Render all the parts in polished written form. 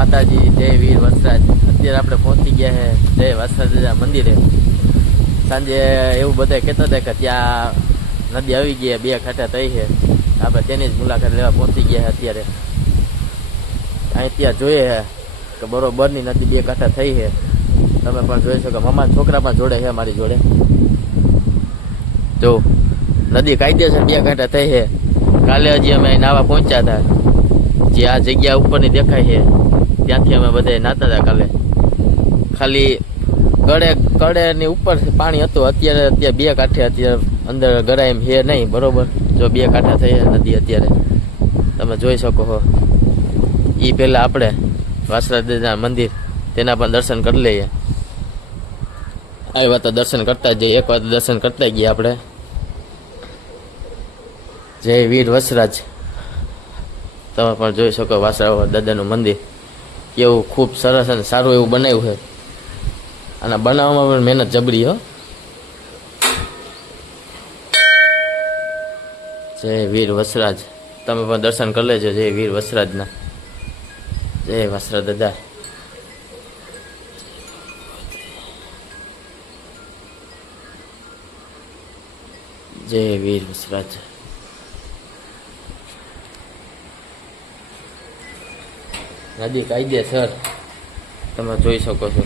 માતાજી, જય વીર વસરાજ। અત્યારે આપણે પહોંચી ગયા છે જય વસરાજ મંદિરે। સાંજે એવું બધા કહેતા હતા કે ત્યાં નદી આવી ગઈ, 2 ઘાટા થઈ છે, આપણે તેની જ મુલાકાત લેવા પહોંચી ગયા છે। અત્યારે અહીં ત્યાં જોઈએ કે બરોબરની નદી 2 ઘાટા થઈ છે, તમે પણ જોઈ શકો। મામાના છોકરા પણ જોડે છે મારી જોડે। જો નદી કાયદેસર 2 ઘાટા થઈ છે। કાલે હજી અમે નાવા પહોંચ્યા હતા, જે આ જગ્યા ઉપરની દેખાય છે ત્યાંથી અમે બધા નાતા હતા કાલે। ખાલી કડે ની ઉપર પાણી હતું, અત્યારે 2 કાંઠે અત્યારે અંદર ગરાય એમ છે નહીં, બરોબર। જો 2 કાંઠા થઈ છે નદી અત્યારે, તમે જોઈ શકો છો। એ પહેલાં આપણે વાસરાદેવના મંદિર તેના પણ દર્શન કરી લઈએ। આવ્યા તો દર્શન કરતા જઈએ, એક વાર દર્શન કરતા ગયા આપણે। જય વીર વસરાજ, તમે પણ જોઈ શકો વાસરા દાદાનું મંદિર કેવું ખૂબ સરસ અને સારું એવું બનાવ્યું છે। અને બનાવવામાં પણ મહેનત જબરી હો। જય વીર વસરાજ, તમે પણ દર્શન કરી લેજો જય વીર વસરાજના। જય વસરા દાદા। જય વીર વસરાજ। નદી કાયદેસર તમે જોઈ શકો છો।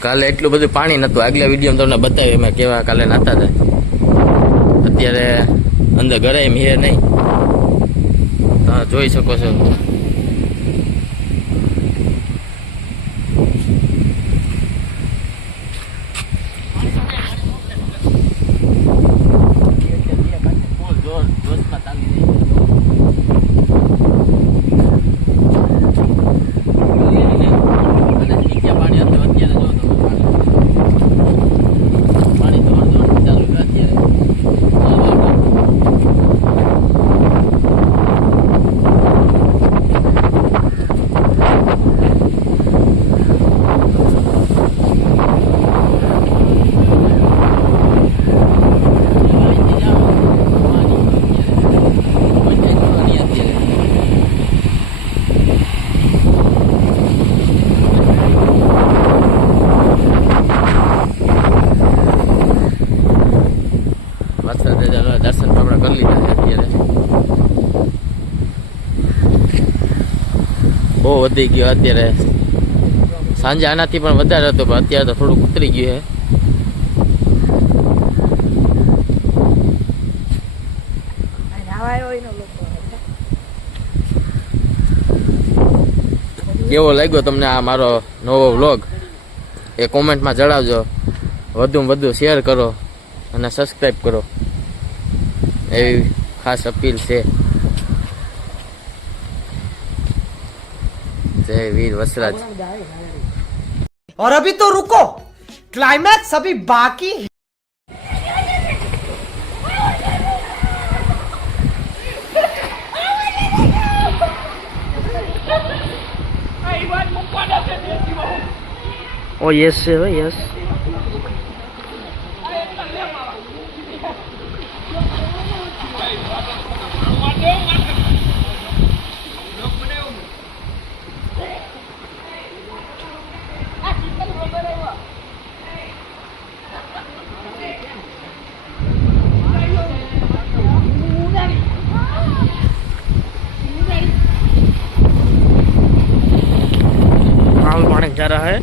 કાલે એટલું બધું પાણી નહોતું, આગલા વિડીયો તમને બતાવ્યું એમાં કેવા કાલે નાતા હતા। અત્યારે અંદર ગરાય એમ હે નહીં, તમે જોઈ શકો છો। દર્શન આપણે કરી લીધા છે। અત્યારે બહુ વધી ગયો, અત્યારે સાંજે આનાથી પણ વધારે હતો, પણ અત્યારે તો થોડુંક ઉતરી ગયું છે। કેવો લાગ્યો તમને આ મારો નવો વ્લોગ એ કોમેન્ટમાં જણાવજો। વધુમાં વધુ શેર કરો અને સબસ્ક્રાઈબ કરો એવી ખાસ અપીલ છે। જય વીર વસરાજ। और अभी तो रुको, क्लाइमैक्स अभी बाकी। ओ यस है भाई, यस। पानी जा रहा है।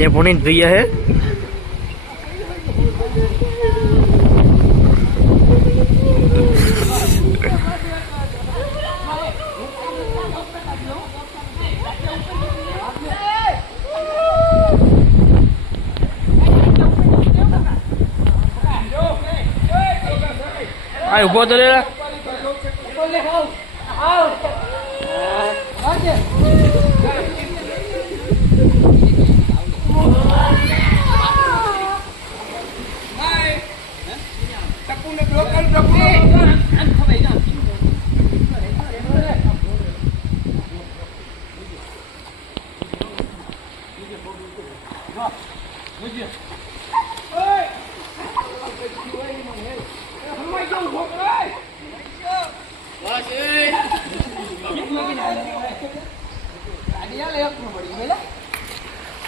ये पुनीत भैया है। आए ऊपर तो ले रहा।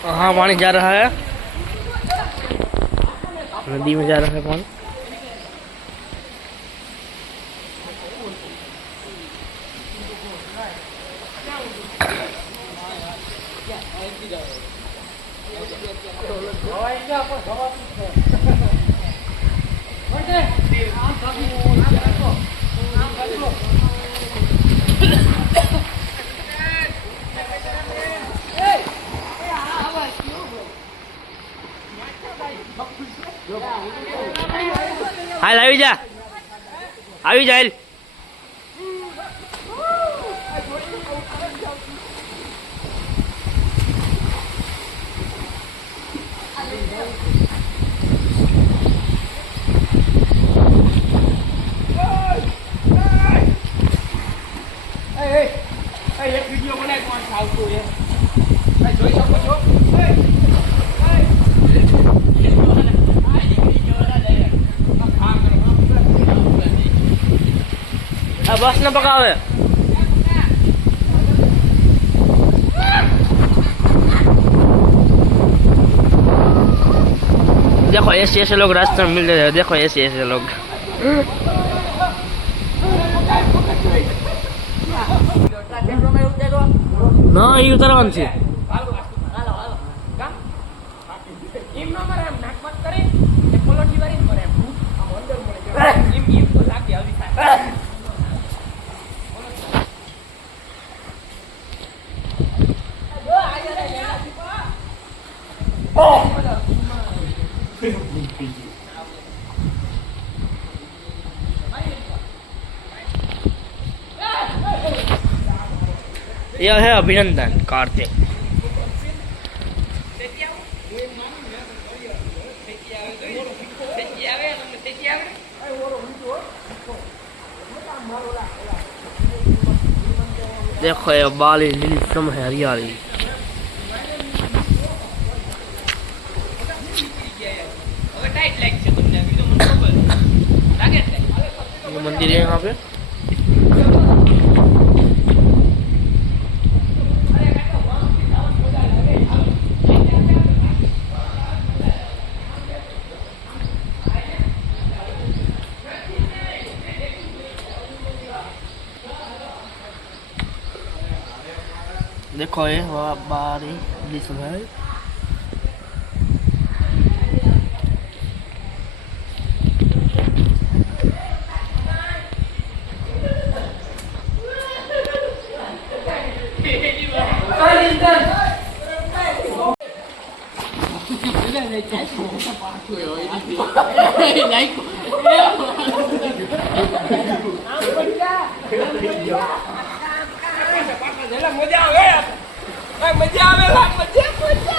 हाँ पानी जा रहा है, नदी में जा रहा है पानी। હાલ આવી જા, આવી જા હાલ. આ બસ ને પકાવે. देखो ऐसे ऐसे लोग रास्ते में मिल रहे हैं, देखो ऐसे ऐसे लोग. ના એ ઉતરવાનું છે. यह है अभिनंदन कार्तिक. देखो ये बाली लीलम है, हरियाली. ये मंदिर है यहाँ पे. देखो ये बारी लिखल है. મજા આવે, મજા આવે, મજા.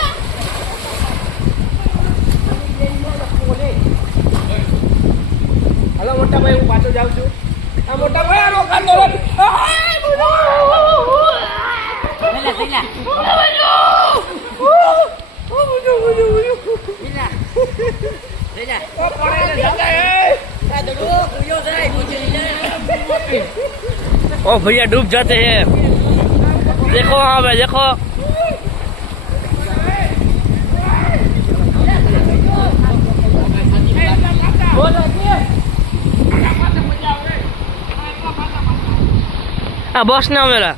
હાલો મોટા ભાઈ, હું પાછો જાઉં છું. આ મોટા ભાઈ આનો કાંદો ओ भैया डूब जाते हैं. देखो वहाँ पे देखो. बस ना मेरा